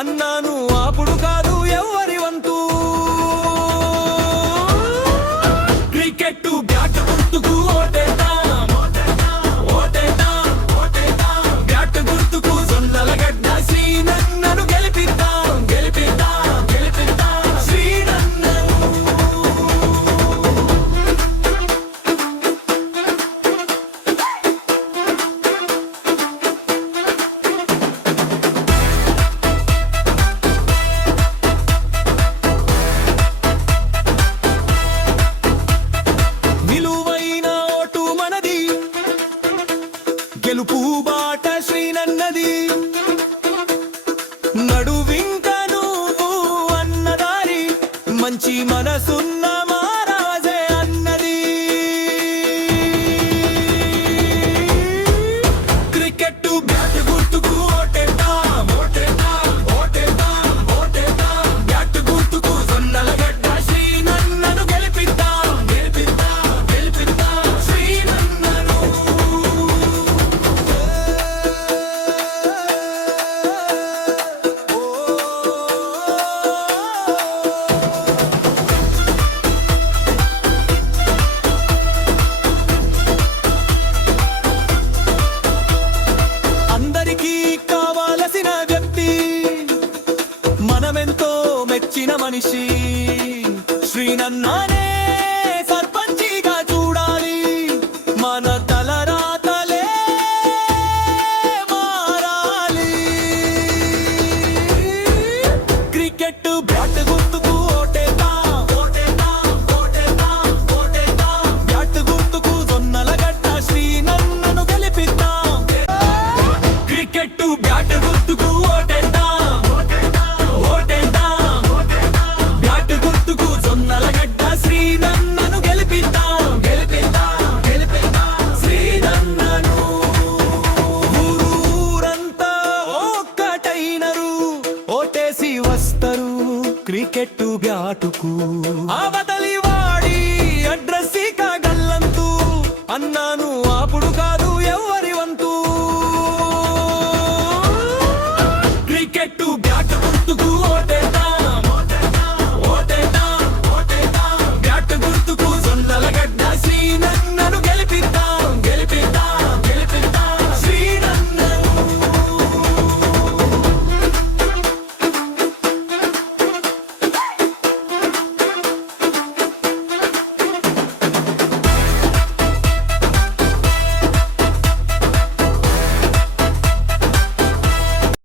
అన్నాను అప్పుడు కాదు ఎవరి వంతు. క్రికెట్ బ్యాట్ గుర్తుకు ఓటేద్దాం, ఓటేద్దాం, ఓటేద్దాం. బ్యాట్ గుర్తుకు జొన్నలగడ్డ శ్రీనన్నను గెలిపిద్దాం, గెలిపిద్దాం, గెలిపిద్దాం శ్రీనన్నను. విలువైన ఓటు మనది, గెలుపు బాట శ్రీనన్నది. నడువింక నువ్వు అన్నదారి, మంచి మనసున్న మారాజే అన్నది. క్రికెట్ బ్యాట్ గుర్తుకు ఓటేద్దాం, ఓటేద్దాం, ఓటేద్దాం, ఓటేద్దాం. బ్యాట్ గుర్తుకు జొన్నలగడ్డ శ్రీనన్నను గెలిపిద్దాం, గెలిపిద్దాం, గెలిపిద్దాం శ్రీనన్నను. అందరికీ కావాలసిన వ్యక్తి, మనమెంతో మెచ్చిన మనిషి శ్రీనన్ననే సర్పంచిగా చూడాలి. మన తలరాతలే మారాలి. క్రికెట్ బ్యాట్ గుర్తుకు ఓటేద్దాం, ఓటేద్దాం, ఓటేద్దాం, ఓటేద్దాం. బ్యాట్ గుర్తుకు జొన్నలగడ్డ శ్రీనన్నను గెలిపిద్దాం. క్రికెట్ బ్యాట్ గుర్తుకు ఓటేద్దాం, ఓటేద్దాం, బ్యాట్ గుర్తుకు జొన్నలగడ్డ శ్రీనన్నను గెలిపిద్దాం, గెలిపిద్దాం, గెలిపిద్దాం శ్రీనన్నను. ఊరంతా ఒక్కటైనరు, ఓటేసి వస్తారు క్రికెట్ బ్యాటుకు. అవతల